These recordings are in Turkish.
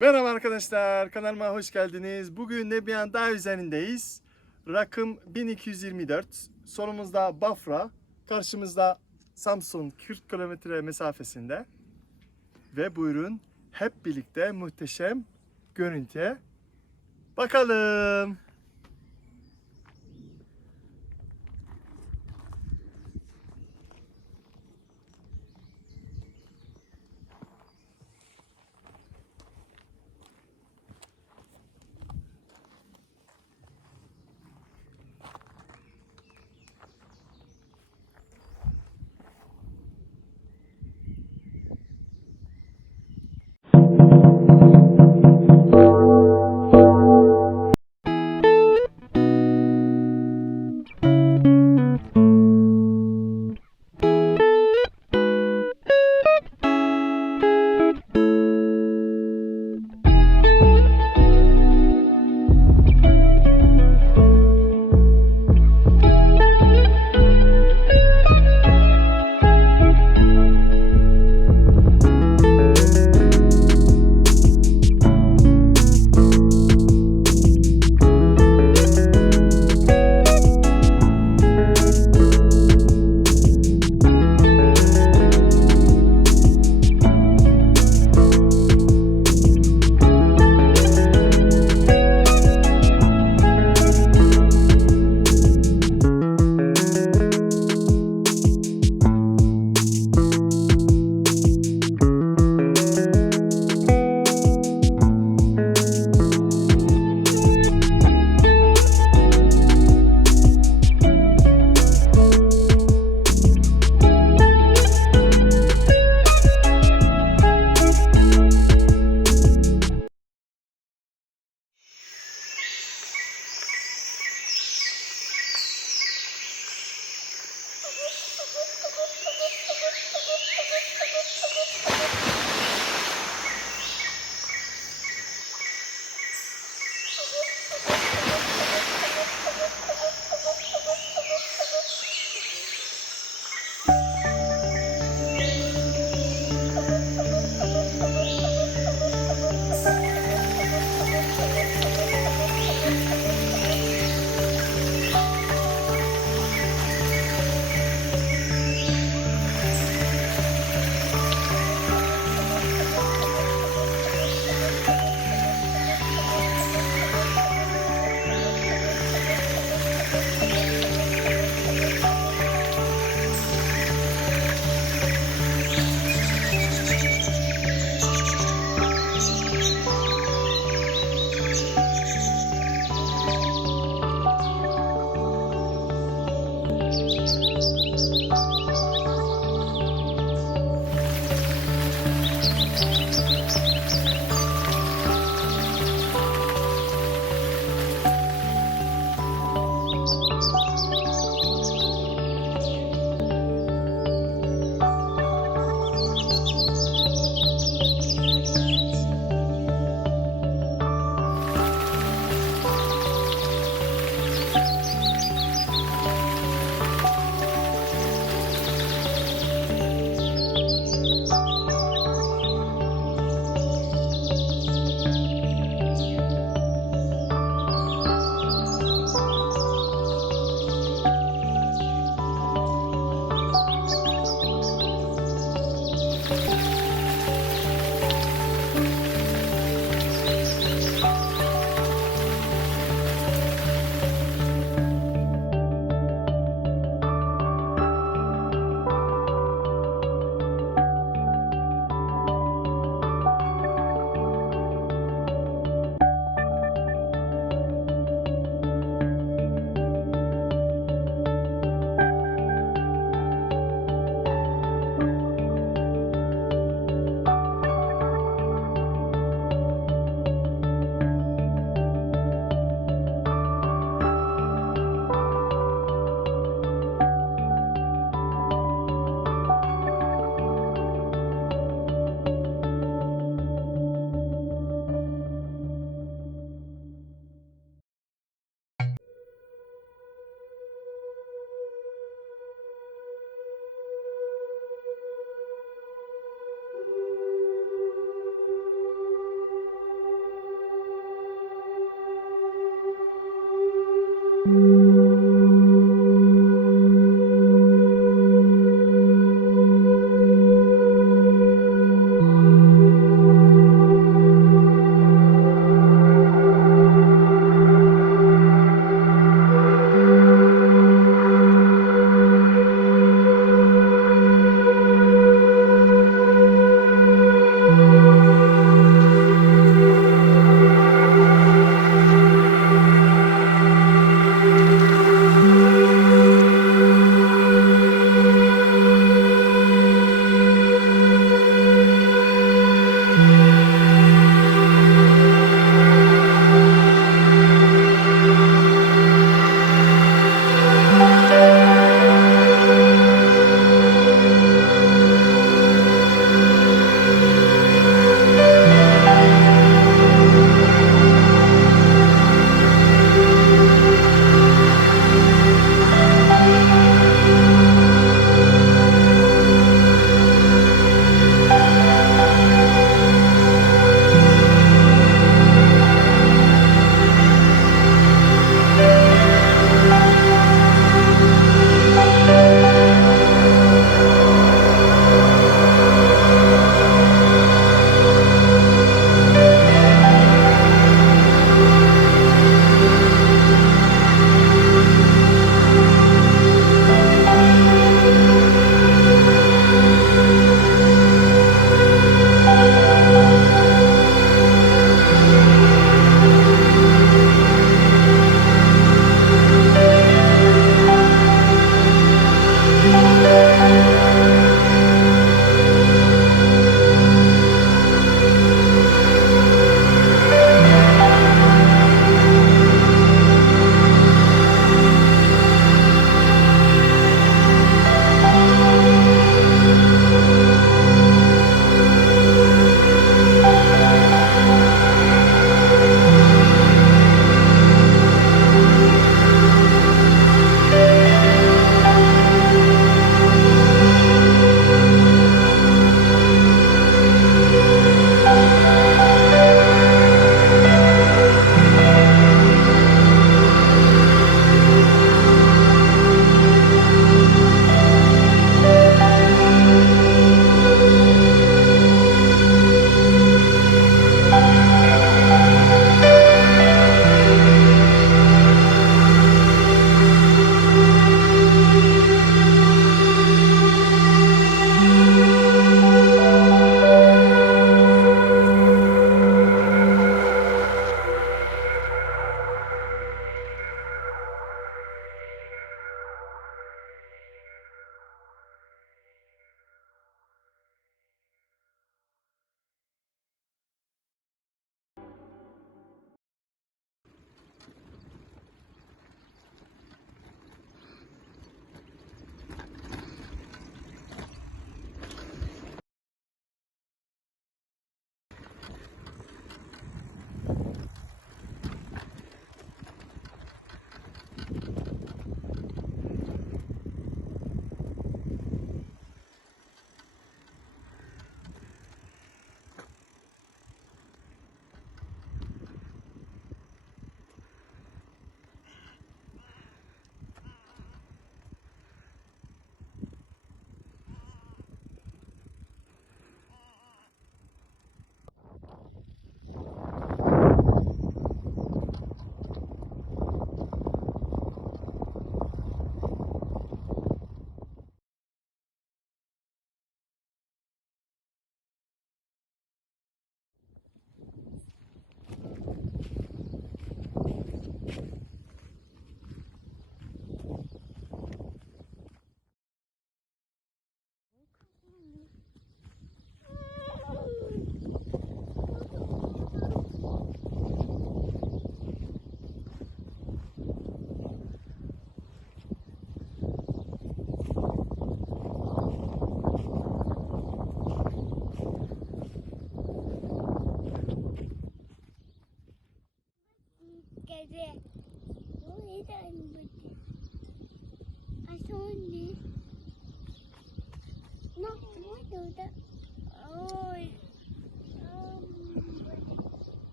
Merhaba arkadaşlar, kanalıma hoş geldiniz. Bugün Nebiyan Dağ üzerindeyiz. Rakım 1224. Solumuzda Bafra, karşımızda Samsun 40 kilometre mesafesinde. Ve buyurun hep birlikte muhteşem görüntüye bakalım.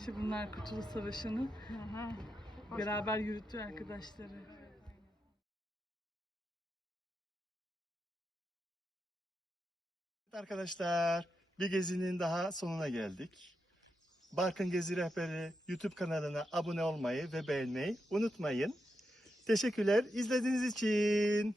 İşte bunlar Kurtuluş Savaşı'nı beraber yürüttü arkadaşları. Arkadaşlar bir gezinin daha sonuna geldik. Barkın Gezi Rehberi YouTube kanalına abone olmayı ve beğenmeyi unutmayın. Teşekkürler izlediğiniz için.